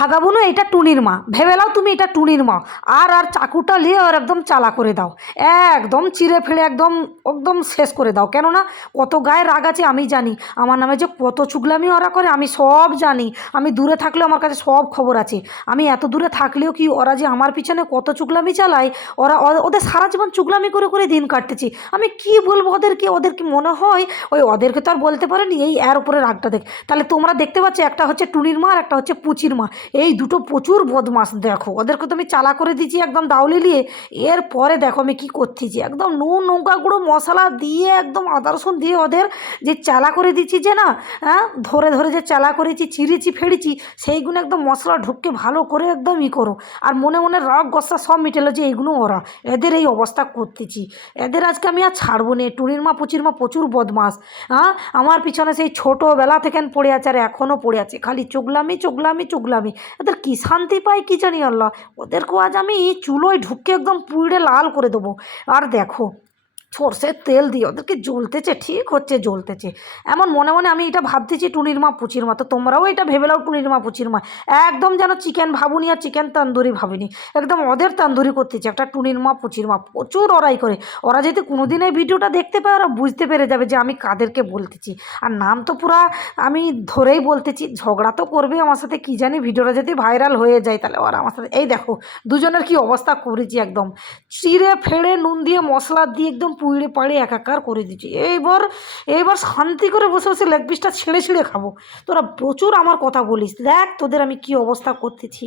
হাগাবো না, এটা টুনির মা ভেবে নাও, তুমি এটা টুনির মা। আর চাকুটা নিয়ে আর একদম চালা করে দাও, একদম চিড়ে ফেড়ে একদম একদম শেষ করে দাও। কেননা কত গায়ে রাগ আছে আমি জানি, আমার নামে যে কত চুগলামি ওরা করে আমি সব জানি। আমি দূরে থাকলেও আমার কাছে সব খবর আছে। আমি এত দূরে থাকলেও কি ওরা যে আমার পিছনে কত চুগলামি চালায়, ওদের সারা জীবন চুগলামি করে করে দিন কাটতেছি। আমি কি বলবো ওদেরকে, ওদের কি মনে হয় ওদেরকে তো আর বলতে পারেনি এই এর উপরে রাগটা দেখ। তাহলে তোমরা দেখতে পাচ্ছ একটা হচ্ছে টুনির মা আর একটা হচ্ছে পুচির মা, এই দুটো প্রচুর বদমাস। দেখো ওদেরকে তো আমি চালা করে দিয়েছি একদম দাউলে নিয়ে। এরপরে দেখো আমি কি করতেছি, একদম নুন লঙ্কা গুঁড়ো মশলা দিয়ে একদম আদা রসুন দিয়ে ওদের যে চালা করে দিচ্ছি যে না, হ্যাঁ ধরে ধরে যে চালা করেছি চিড়েছি ফেড়েছি, সেইগুলো একদম মশলা ঢুককে ভালো করে একদম করো। আর মনে মনে রাগ গসা সব মিটেলো যে এইগুলো ওরা, এদের এই অবস্থা করতেছি। এদের আজকে আমি আর ছাড়বো না। টুনির মা পুচির মা প্রচুর বদমাস। হ্যাঁ আমার পিছনে সেই ছোটোবেলা থেকে পড়ে আছে আর এখনও পড়ে আছে, খালি চুগলামি চুগলামি চুগলামি। এদের কী শান্তি পায় কী জানি আল্লাহ। ওদেরকেও আজ আমি চুলোয় ঢুকে একদম পুড়ে লাল করে দেবো। আর দেখো সর্ষের তেল দিয়ে ওদেরকে জ্বলতেছে, ঠিক হচ্ছে জ্বলতেছে। এমন মনে মনে আমি এটা ভাবতেছি টুনির মা পুচির মা। তো তোমরাও এটা ভেবে নাও টুনির মা পুচির মা। একদম যেন চিকেন ভাবুনি আর চিকেন তন্দুরি ভাবিনি, একদম ওদের তন্দুরি করতেছে একটা টুনির মা পুচির মা। প্রচুর ওরাই করে। ওরা যদি কোনোদিন এই ভিডিওটা দেখতে পায় ওরা বুঝতে পেরে যাবে যে আমি কাদেরকে বলতেছি। আর নাম তো পুরা আমি ধরেই বলতেছি। ঝগড়া তো করবে আমার সাথে, কি জানি ভিডিওটা যদি ভাইরাল হয়ে যায় তাহলে ওরা আমার সাথে। এই দেখো দুজনের কি অবস্থা করেছি, একদম চিড়ে ফেড়ে নুন দিয়ে মশলা দিয়ে একদম পুড়ে পাড়ে একাকার করে দিচ্ছি। এইবার এইবার শান্তি করে বসে বসে লেগ পিসটা ছিঁড়ে ছিঁড়ে খাবো। তোরা প্রচুর আমার কথা বলিস, দেখ তোদের আমি কি অবস্থা করতেছি।